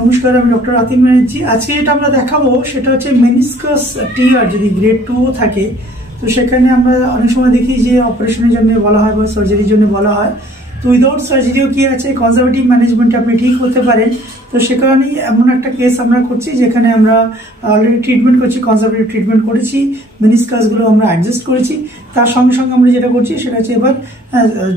নমস্কার, আমি ডক্টর আতিম ব্যানার্জি। আজকে যেটা আমরা দেখাবো সেটা হচ্ছে মেনিসকাস টিয়ার যদি গ্রেড 2 থাকে, তো সেখানে আমরা অনেক সময় দেখি যে অপারেশনের জন্য বলা হয় বা সার্জারির জন্য বলা হয়। তো উইদাউট সার্জারিও কি আছে, কনজারভেটিভ ম্যানেজমেন্টে আপনি ঠিক হতে পারেন। তো সে কারণেই এমন একটা কেস আমরা করছি যেখানে আমরা অলরেডি ট্রিটমেন্ট করছি, কনজারভেটিভ ট্রিটমেন্ট করেছি, মেনিসকাসগুলো আমরা অ্যাডজাস্ট করেছি। তার সঙ্গে সঙ্গে আমরা যেটা করছি সেটা হচ্ছে এবার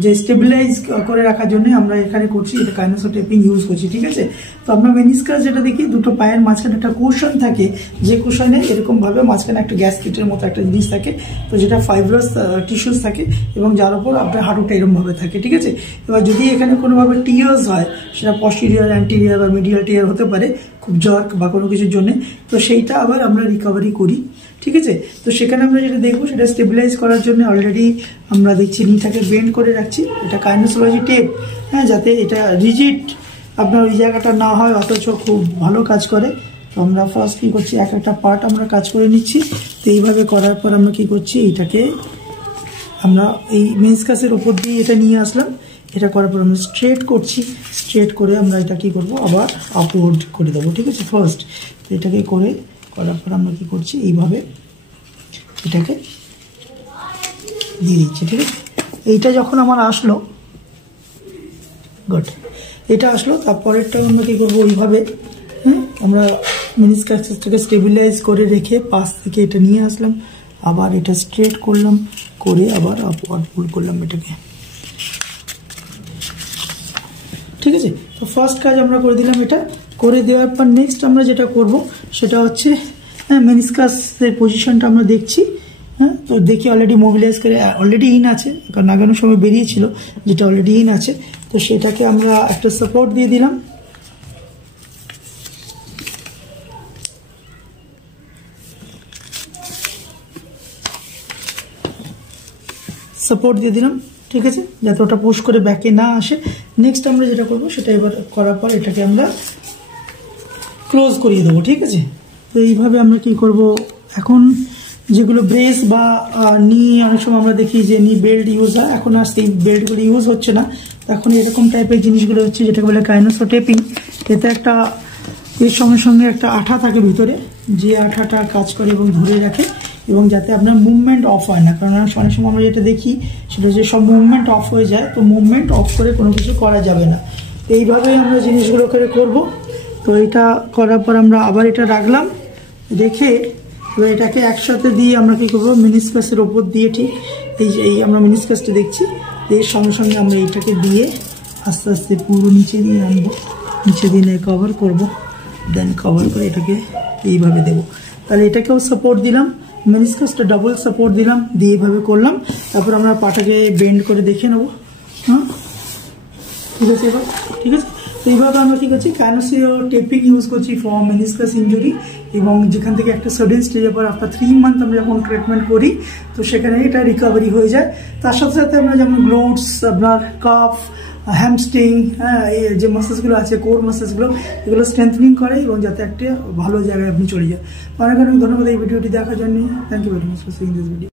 যে স্টেবিলাইজ করে রাখার জন্য আমরা এখানে করছি, এটা কাইনোসোটেপিং ইউজ করছি। ঠিক আছে, তো আমরা মেনিসকাস যেটা দেখি, দুটো পায়ের মাঝখানে একটা কুশন থাকে, যে কুশনে এরকমভাবে মাঝখানে একটা গ্যাসকেটের মতো একটা জিনিস থাকে, তো যেটা ফাইব্রাস টিস্যুস থাকে এবং যার উপর আপনার হাঁটুটা এরকমভাবে থাকে। ঠিক আছে, এবার যদি এখানে কোনোভাবে টিয়ার্স হয়, সেটা পস্টেরিয়র, অ্যান্টেরিয়র বা মিডিয়াল টিয়ার হতে পারে, খুব জার্ক বা কোনো কিছুর জন্য, তো সেইটা আবার আমরা রিকভারি করি। ঠিক আছে, তো সেখানে আমরা যেটা দেখবো সেটা স্টেবিলাইজ করার জন্য অলরেডি আমরা দেখছি নিটাকে বেন্ড করে রাখছি, এটা কাইনোসোলজি টেপ, হ্যাঁ, যাতে এটা রিজিড আপনার ওই জায়গাটা না হয়, অথচ খুব ভালো কাজ করে। তো আমরা ফার্স্ট কী করছি, এক একটা পার্ট আমরা কাজ করে নিচ্ছি। তো এইভাবে করার পর আমরা কী করছি, এটাকে আমরা এই মেনিসকাসের উপর দিয়ে এটা নিয়ে আসলাম। এটা করার পর আমরা স্ট্রেট করছি, স্ট্রেট করে আমরা এটা কী করবো, আবার আপওয়ার্ড করে দেবো। ঠিক আছে, ফার্স্ট তো এটাকে করার পর আমরা কী করছি, এইভাবে এটাকে দিয়ে দিচ্ছি। ঠিক আছে, এইটা যখন আমার আসলো, গুড, এটা আসলো, তারপরেরটা আমরা কী করবো, ওইভাবে আমরা মেনিসকাসটাকে স্টেবিলাইজ করে রেখে পাশ থেকে এটা নিয়ে আসলাম, আবার এটা স্ট্রেট করলাম, করে আবার আপওয়ার্ড পুল করলাম এটাকে। ঠিক আছে, তো ফার্স্ট কাজ আমরা করে দিলাম। এটা করে দেওয়ার পর নেক্সট আমরা যেটা করব সেটা হচ্ছে মেনিসকাসের পজিশনটা আমরা দেখছি। হ্যাঁ, তো দেখি অলরেডি মোবিলাইজ করে, অলরেডি ইন আছে, কারণ লাগানোর সময় বেরিয়েছিল যেটা অলরেডি ইন আছে। তো সেটাকে আমরা একটা সাপোর্ট দিয়ে দিলাম, সাপোর্ট দিয়ে দিলাম। ঠিক আছে, যাতে ওটা পুশ করে ব্যাকে না আসে। নেক্সট আমরা যেটা করব সেটা এবার করার পর এটাকে আমরা ক্লোজ করিয়ে দেবো। ঠিক আছে, তো এইভাবে আমরা কি করব, এখন যেগুলো ব্রেস বা নি, অনেক সময় আমরা দেখি যে নি বেল্ট ইউজ হয়, এখন আর সেই বেল্টগুলো ইউজ হচ্ছে না। এখন এরকম টাইপের জিনিসগুলো হচ্ছে যেটাকে বলে কাইনোসোটেপিং। এতে একটা এর সঙ্গে সঙ্গে একটা আঠা থাকে ভিতরে, যে আঠাটা কাজ করে এবং ধরে রাখে, এবং যাতে আপনার মুভমেন্ট অফ হয় না। কারণ অনেক সময় আমরা যেটা দেখি সেটা হচ্ছে সব মুভমেন্ট অফ হয়ে যায়, তো মুভমেন্ট অফ করে কোনো কিছু করা যাবে না। তো এইভাবেই আমরা জিনিসগুলো করে করবো। তো এটা করার পর আমরা আবার এটা রাখলাম, রেখে এবার এটাকে একসাথে দিয়ে আমরা কী করবো, মেনিসকাসের ওপর দিয়ে, ঠিক এই আমরা মেনিসকাসটা দেখছি, এর সঙ্গে সঙ্গে আমরা এইটাকে দিয়ে আস্তে আস্তে পুরো নিচে দিয়ে আনবো, নিচে দিয়ে কভার করবো, দেন কভার করে এটাকে এইভাবে দেবো। তাহলে এটাকেও সাপোর্ট দিলাম, মেনিসকাসটা ডাবল সাপোর্ট দিলাম, দিয়ে এইভাবে করলাম। তারপর আমরা পাটাকে বেন্ড করে দেখে নেবো। হ্যাঁ, ঠিক আছে, এবার ঠিক আছে। তো এইভাবে আমরা কী করছি, কাইনোসোটেপিং ইউজ করছি ফর মেনিসকাস ইঞ্জুরি, এবং যেখান থেকে একটা সার্টেন স্টেজের পর আফটার 3 মান্থ আমরা যখন ট্রিটমেন্ট করি, তো সেখানে এটা রিকভারি হয়ে যায়। তার সাথে সাথে আমরা যেমন গ্লুটস, আপনার কাফ, হ্যামস্ট্রিং, হ্যাঁ, এই যে মাসেলসগুলো আছে, কোর মাসেলসগুলো, এগুলো স্ট্রেংথেনিং করে এবং যাতে একটা ভালো জায়গায় আপনি চলে যান। অনেক অনেক ধন্যবাদ এই ভিডিওটি দেখার জন্য। Thank you very much for seeing this video.